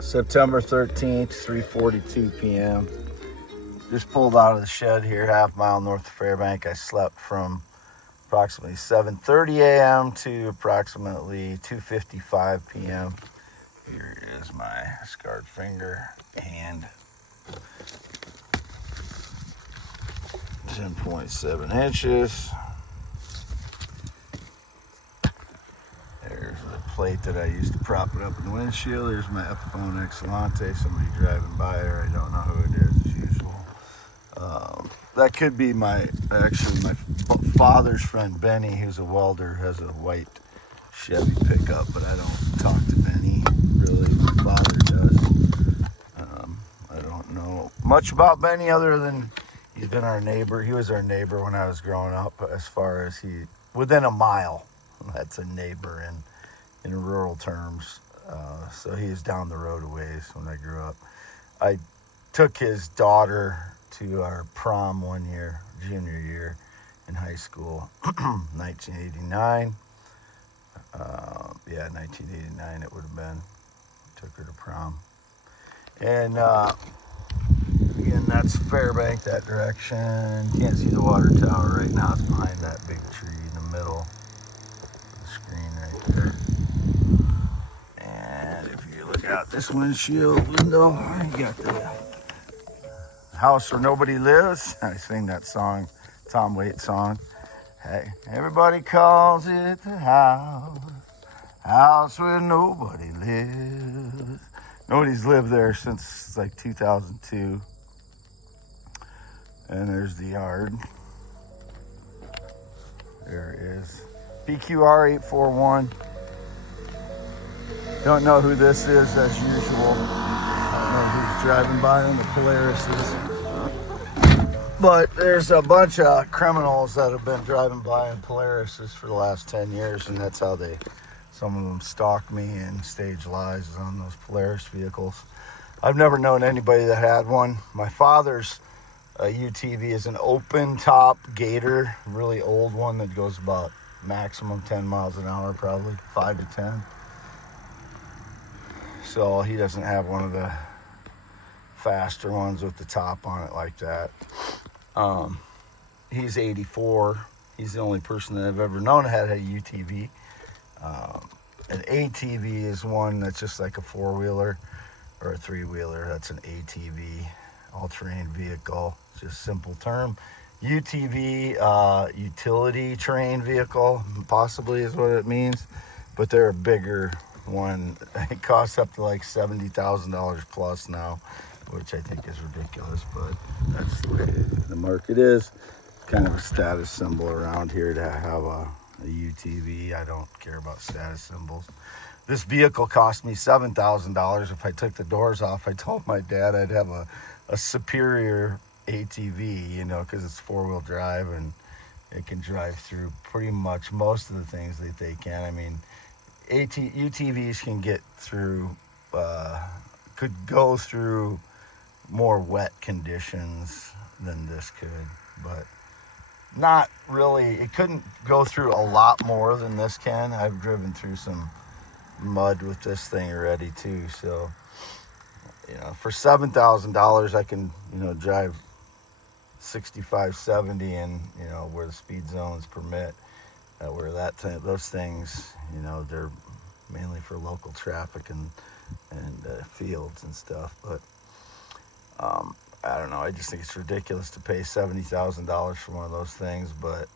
September 13th, 3:42 p.m. Just pulled out of the shed here, half mile north of Fairbank. I slept from approximately 7:30 a.m. to approximately 2:55 p.m. Here is my scarred finger, hand. 10.7 inches. There's the plate that I used to prop it up in the windshield. There's my Epiphone Excellente. Somebody driving by there. I don't know who it is, as usual. That could be my father's friend Benny, who's a welder, has a white Chevy pickup, but I don't talk to Benny, really. My father does. I don't know much about Benny other than he's been our neighbor. He was our neighbor when I was growing up, as far as within a mile. That's a neighbor in rural terms. So he was down the road a ways when I grew up. I took his daughter to our prom one year, junior year in high school, 1989. 1989 it would have been. Took her to prom. And again, that's Fairbank, that direction. Can't see the water tower right now. It's behind that big tree in the middle of the screen right there. And if you look out this windshield window, you got the house where nobody lives. I sing that song, Tom Waits song. Hey, everybody calls it the house where nobody lives. Nobody's lived there since like 2002. And there's the yard. There it is. PQR 841. Don't know who this is, as usual. Don't know who's driving by on the Polarises. But there's a bunch of criminals that have been driving by in Polarises for the last 10 years, and that's how some of them stalk me and stage lies on those Polaris vehicles. I've never known anybody that had one. My father's UTV is an open top Gator, really old one that goes about maximum 10 miles an hour, probably 5 to 10. So he doesn't have one of the faster ones with the top on it like that. He's 84. He's the only person that I've ever known had a UTV. An ATV is one that's just like a four-wheeler or a three-wheeler. That's an ATV, all-terrain vehicle, just simple term. UTV, utility terrain vehicle, possibly is what it means, but they're a bigger one. It costs up to like $70,000 plus now, which I think is ridiculous, but that's the way the market is. Kind of a status symbol around here to have a UTV. I don't care about status symbols. This vehicle cost me $7,000 if I took the doors off. I told my dad I'd have a superior ATV, because it's four-wheel drive and it can drive through pretty much most of the things that they can. I mean, UTVs can get through, could go through more wet conditions than this could, but not really. It couldn't go through a lot more than this can. I've driven through some mud with this thing already too, so for $7,000 I can drive 65, 70 and where the speed zones permit, where those things they're mainly for local traffic and fields and stuff. But I don't know, I just think it's ridiculous to pay $70,000 for one of those things. But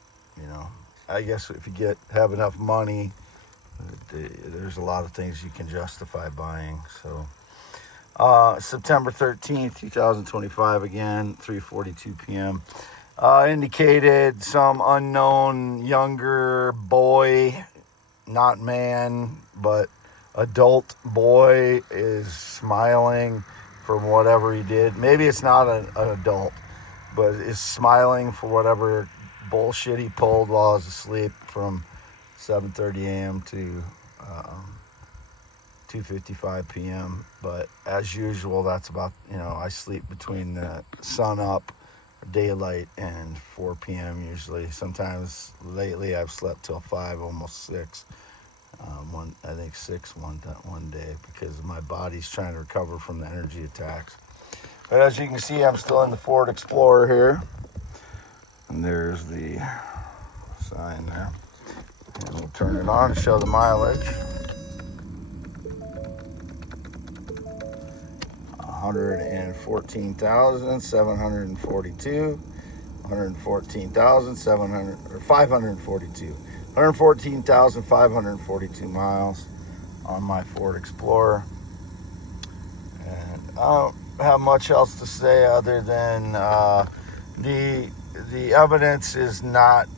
I guess if you have enough money, there's a lot of things you can justify buying. So September 13th, 2025, again, 3:42 p.m. Indicated some unknown younger boy, not man, but adult boy, is smiling from whatever he did. Maybe it's not an adult, but is smiling for whatever bullshit he pulled while I was asleep from 7:30 a.m. to 2:55 p.m. But as usual, that's about, I sleep between the sun up, daylight, and 4 p.m. usually. Sometimes lately I've slept till 5, almost 6. I think 6 one day because my body's trying to recover from the energy attacks. But as you can see, I'm still in the Ford Explorer here. And there's the sign there. And we'll turn it on to show the mileage. 114,742. 114,700 or 542. 114,542 miles on my Ford Explorer. And I don't have much else to say other than the evidence is not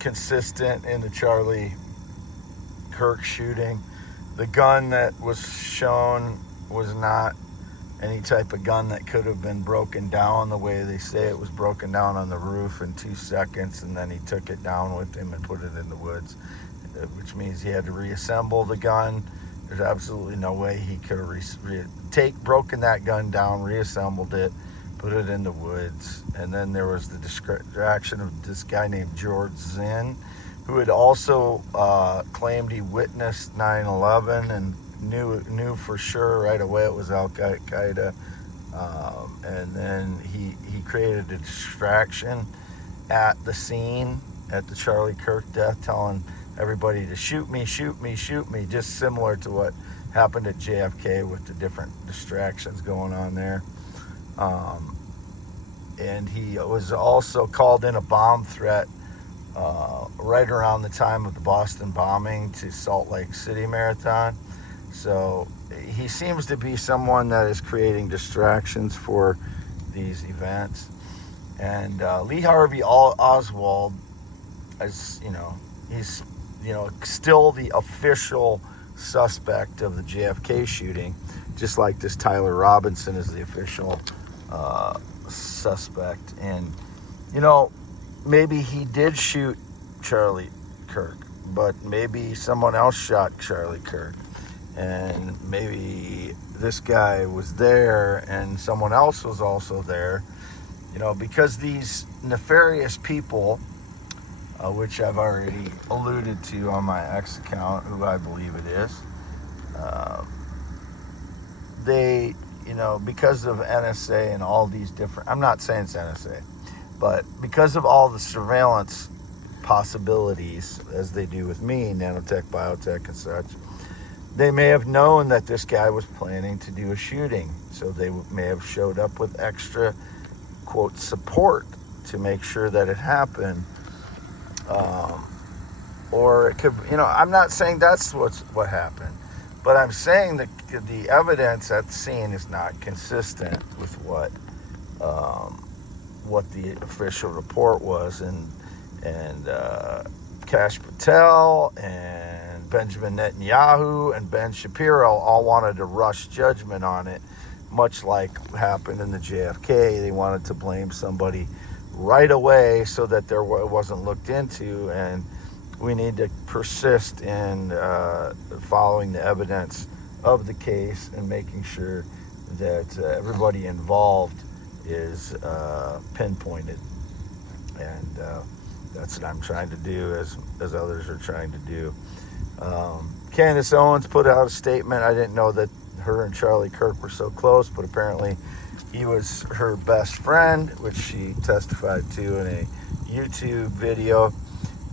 consistent in the Charlie Kirk shooting. The gun that was shown was not any type of gun that could have been broken down the way they say it was broken down on the roof in 2 seconds, and then he took it down with him and put it in the woods, which means he had to reassemble the gun. There's absolutely no way he could have broken that gun down, reassembled it, put it in the woods. And then there was the distraction of this guy named George Zinn, who had also claimed he witnessed 9/11 and knew for sure right away it was Al-Qaeda. And then he created a distraction at the scene, at the Charlie Kirk death, telling everybody to shoot me, shoot me, shoot me, just similar to what happened at JFK with the different distractions going on there. And he was also called in a bomb threat right around the time of the Boston bombing to Salt Lake City Marathon. So he seems to be someone that is creating distractions for these events. And Lee Harvey Oswald, as you know, he's still the official suspect of the JFK shooting, just like this Tyler Robinson is the official suspect. And maybe he did shoot Charlie Kirk, but maybe someone else shot Charlie Kirk. And maybe this guy was there and someone else was also there, because these nefarious people, which I've already alluded to on my X account, who I believe it is, they, because of NSA and all these different, I'm not saying it's NSA, but because of all the surveillance possibilities, as they do with me, nanotech, biotech, and such, they may have known that this guy was planning to do a shooting. So they may have showed up with extra, quote, support to make sure that it happened. Or it could, I'm not saying that's what happened, but I'm saying that the evidence at the scene is not consistent with what the official report was. And Kash Patel and Benjamin Netanyahu and Ben Shapiro all wanted to rush judgment on it, much like happened in the JFK. They wanted to blame somebody right away so that it wasn't looked into, and we need to persist in following the evidence of the case and making sure that everybody involved is pinpointed. And that's what I'm trying to do, as others are trying to do. Candace Owens put out a statement. I didn't know that her and Charlie Kirk were so close, but apparently he was her best friend, which she testified to in a YouTube video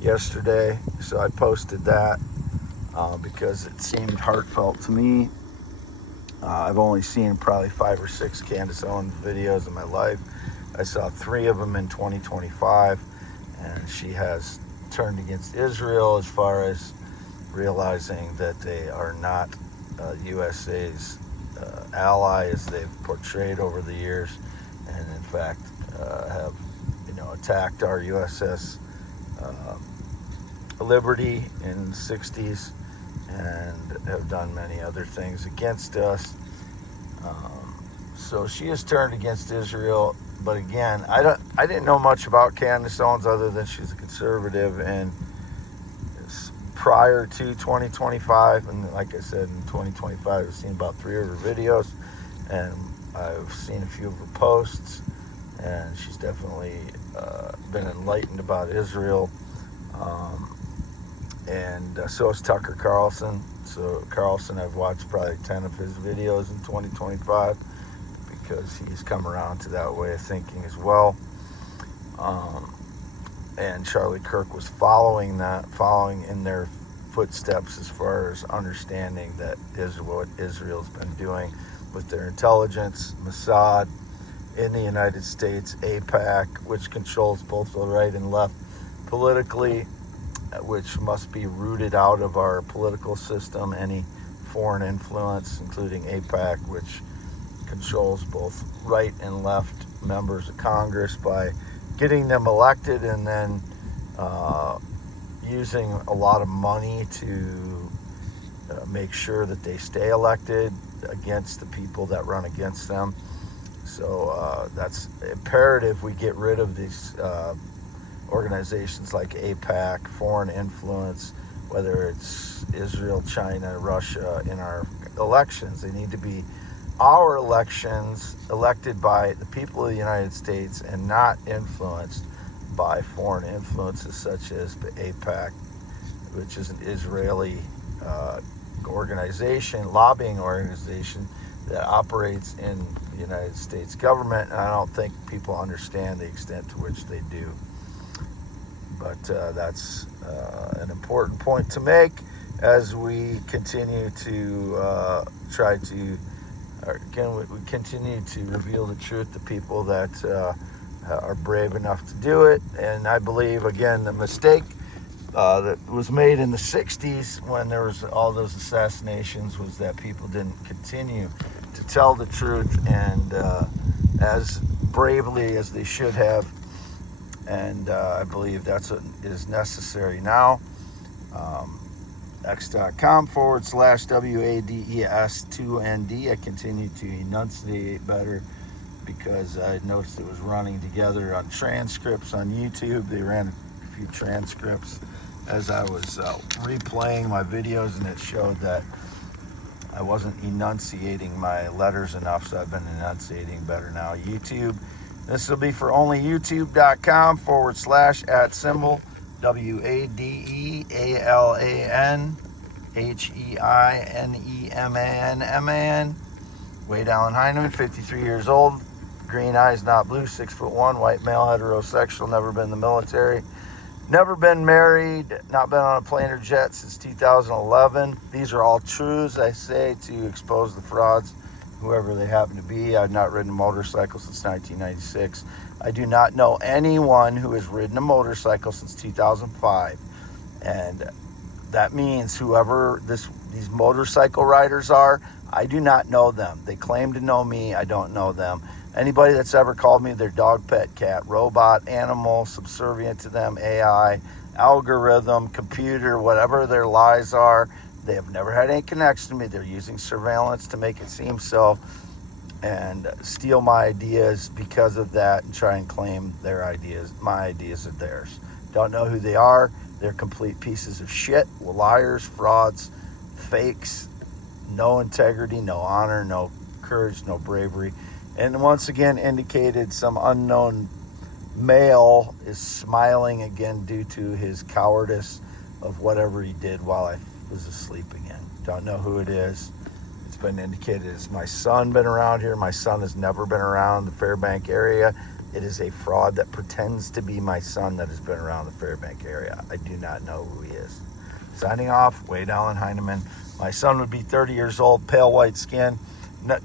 yesterday. So I posted that because it seemed heartfelt to me. I've only seen probably 5 or 6 Candace Owens videos in my life. I saw 3 of them in 2025, and she has turned against Israel as far as realizing that they are not USA's ally as they've portrayed over the years, and in fact have attacked our USS Liberty in the 60s and have done many other things against us. So she has turned against Israel. But again, I didn't know much about Candace Owens other than she's a conservative, and prior to 2025, and like I said, in 2025 I've seen about 3 of her videos, and I've seen a few of her posts, and she's definitely been enlightened about Israel, and so is Tucker Carlson. So Carlson, I've watched probably 10 of his videos in 2025 because he's come around to that way of thinking as well. And Charlie Kirk was following in their footsteps as far as understanding that what Israel's been doing with their intelligence, Mossad in the United States, AIPAC, which controls both the right and left politically, which must be rooted out of our political system, any foreign influence, including AIPAC, which controls both right and left members of Congress by getting them elected and then using a lot of money to make sure that they stay elected against the people that run against them. So that's imperative we get rid of these organizations like AIPAC, foreign influence, whether it's Israel, China, Russia, in our elections. They need to be our elections elected by the people of the United States and not influenced by foreign influences such as the AIPAC, which is an Israeli organization, lobbying organization that operates in the United States government. And I don't think people understand the extent to which they do. But that's an important point to make as we continue to we continue to reveal the truth to people that are brave enough to do it. And I believe, again, the mistake that was made in the 60s when there was all those assassinations was that people didn't continue to tell the truth and as bravely as they should have. And I believe that's what is necessary now. X.com/WADES2ND. I continue to enunciate better because I noticed it was running together on transcripts on YouTube. They ran a few transcripts as I was replaying my videos, and it showed that I wasn't enunciating my letters enough, so I've been enunciating better now. YouTube. This will be for only youtube.com/@ WADEALAN HEINEMAN. Wade Alan Heineman, 53 years old, green eyes, not blue, 6'1", white male, heterosexual, never been in the military, never been married, not been on a plane or jet since 2011. These are all truths I say to expose the frauds, whoever they happen to be. I've not ridden a motorcycle since 1996. I do not know anyone who has ridden a motorcycle since 2005. And that means whoever these motorcycle riders are, I do not know them. They claim to know me. I don't know them. Anybody that's ever called me their dog, pet, cat, robot, animal, subservient to them, AI, algorithm, computer, whatever their lies are, they have never had any connection to me. They're using surveillance to make it seem so and steal my ideas because of that and try and claim their ideas. My ideas are theirs. Don't know who they are. They're complete pieces of shit, liars, frauds, fakes, no integrity, no honor, no courage, no bravery. And once again indicated some unknown male is smiling again due to his cowardice of whatever he did while I was asleep again. Don't know who it is. It's been indicated it's my son been around here. My son has never been around the Fairbank area. It is a fraud that pretends to be my son that has been around the Fairbank area. I do not know who he is. Signing off, Wade Alan Heineman. My son would be 30 years old, pale white skin.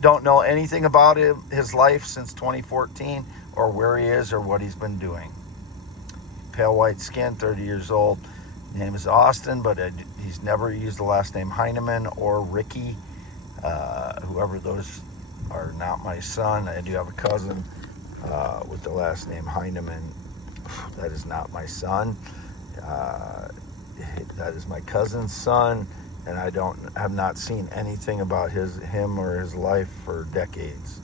Don't know anything about his life since 2014 or where he is or what he's been doing. Pale white skin, 30 years old. Name is Austin, but he's never used the last name Heineman or Ricky. Whoever those are, not my son. I do have a cousin with the last name Heineman. That is not my son. That is my cousin's son, and I have not seen anything about him or his life for decades.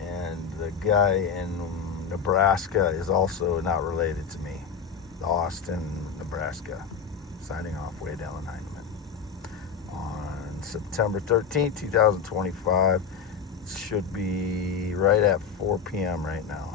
And the guy in Nebraska is also not related to me. Austin, Nebraska. Signing off, Wade Alan Heineman. On September 13th, 2025. It should be right at 4 p.m. right now.